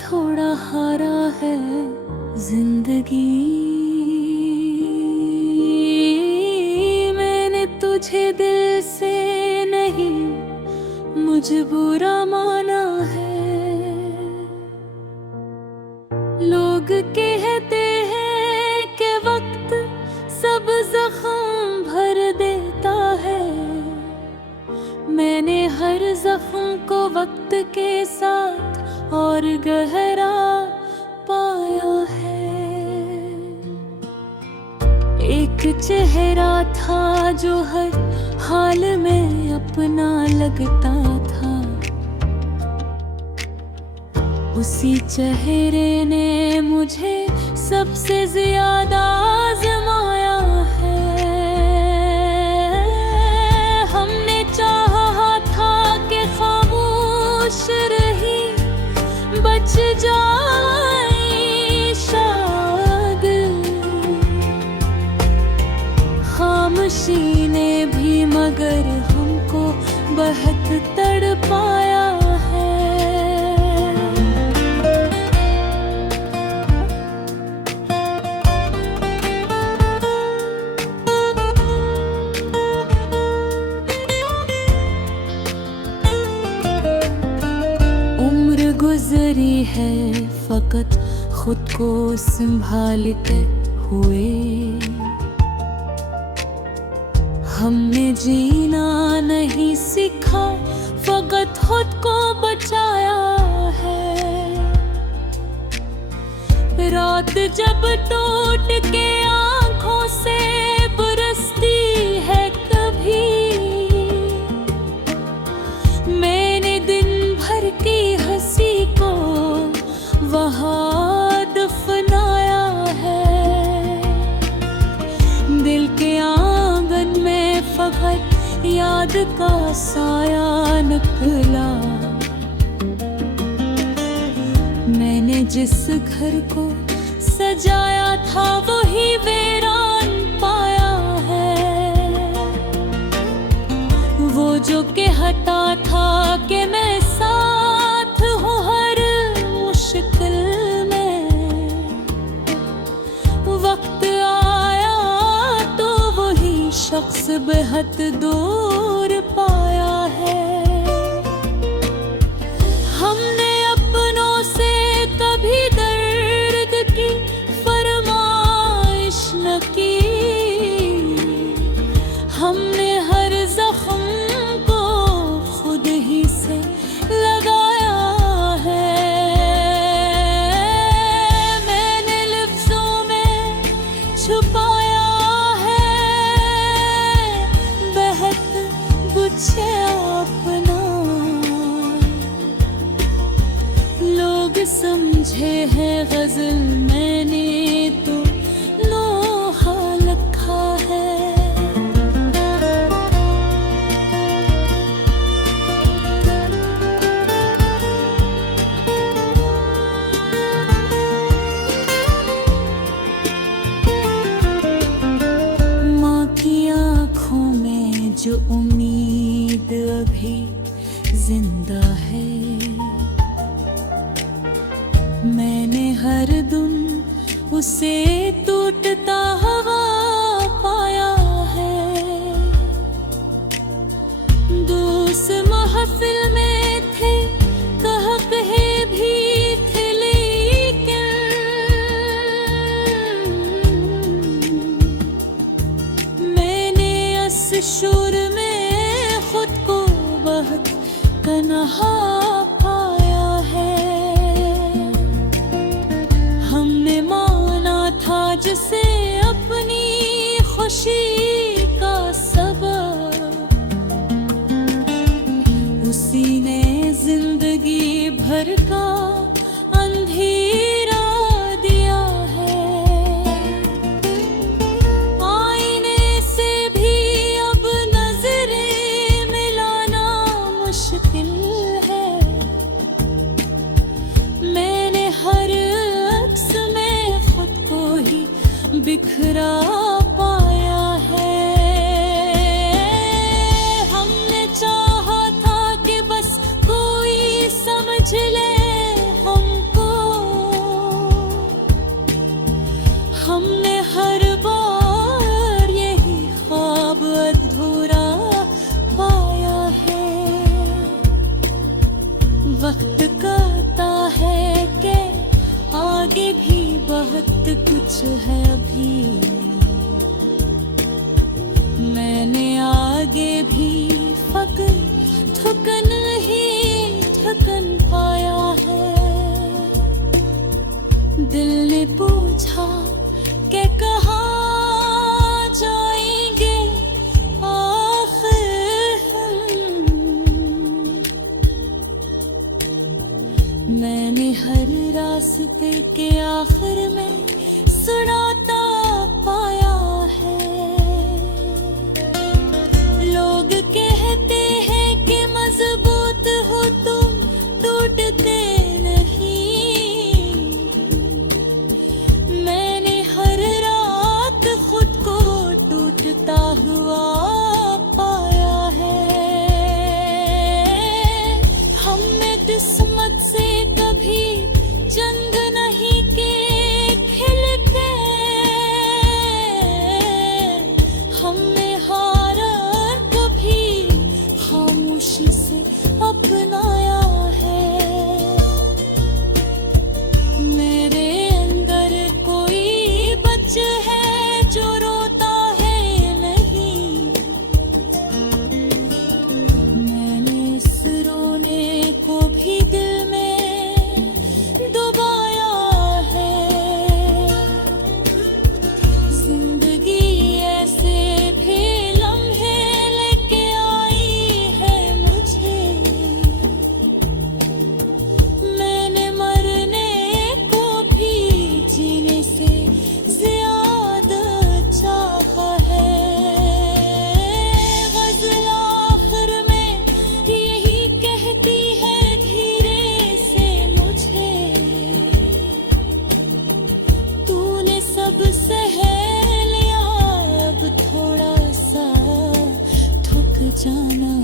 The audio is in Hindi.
थोड़ा हारा है जिंदगी। मैंने तुझे दिल से नहीं मजबूरा माना है। लोग कहते हैं कि वक्त सब जख्म भर देता है। मैंने हर जख्म को वक्त के साथ और गहरा पाया है। एक चेहरा था जो हर हाल में अपना लगता था। उसी चेहरे ने मुझे सबसे ज्यादा आजमाया है। हमने चाहा था कि खामोश रही बच जाए शायद। खामोशी ने भी मगर हमको बहुत तड़पाया है। उम्र गुजरी है फकत खुद को संभालते हुए। हमने जीना नहीं सीखा फकत खुद को बचाया है। रात जब टूट के आंखों से बरसती है कभी। मैंने दिन भर की हंसी को वहाँ दफनाया है। दिल के आंगन में फकत याद का साया निकला। मैंने जिस घर को सजाया था वही वीरान पाया है। वो जो कहता था कि मैं साथ हूँ हर मुश्किल में। वक्त आया तो वही शख्स बेहद दूर पाया है। हमने अपनों से कभी दर्द की फरमाइश न की। हमने हर जख्म को खुद ही से लगाया है। मैंने लफ्जों में छुपाया है बहुत कुछ अपना। लोग समझे है गजल मैंने तो लोहा लिखा है। माँ की आँखों में जो उम्मीद अभी जिंदा है। मैंने हर दिन उसे टूटता हवा पाया है। दोस्त महफिल में थे कहे भी थे लेकिन मैंने इस शोर में खुद को बहुत तन्हा पाया है। हमने माना था जिसे अपनी खुशी का सबब। उसी ने जिंदगी भर का अंधेरा दिया है। आईने से भी अब नजरें मिलाना मुश्किल है। मैंने हर अक्स में खुद को ही बिखरा पाया है। हमने चाहा था कि बस कोई समझ ले हमको। वक्त कहता है कि आगे भी बहुत कुछ है अभी, मैंने आगे भी फकर थकन ही थकन पाया है। दिल ने पूछा कि कहाँ जाएंगे आखिर हम, मैंने हर रास्ते के आखिर में सुनाता पाया है। लोग कहते हैं कि मजबूत हो तुम, टूटते नहीं। मैंने हर रात खुद को टूटता हुआ पाया है। हमने किस्मत से कभी जंग नहीं के खिलते, हमने हारा कभी खामोशी से अपनाया है। मेरे अंदर कोई बच है जो रोता है नहीं, मैंने इस रोने को भी दिल में दबाया है। जिंदगी ऐसे भी लम्हे लेके आई है मुझे, मैंने मरने को भी जीने से ज्यादा चाहा है। गज़ल आखिर में यही कहती है धीरे से मुझे, तूने सब सह लिया, अब थोड़ा सा थक जाना।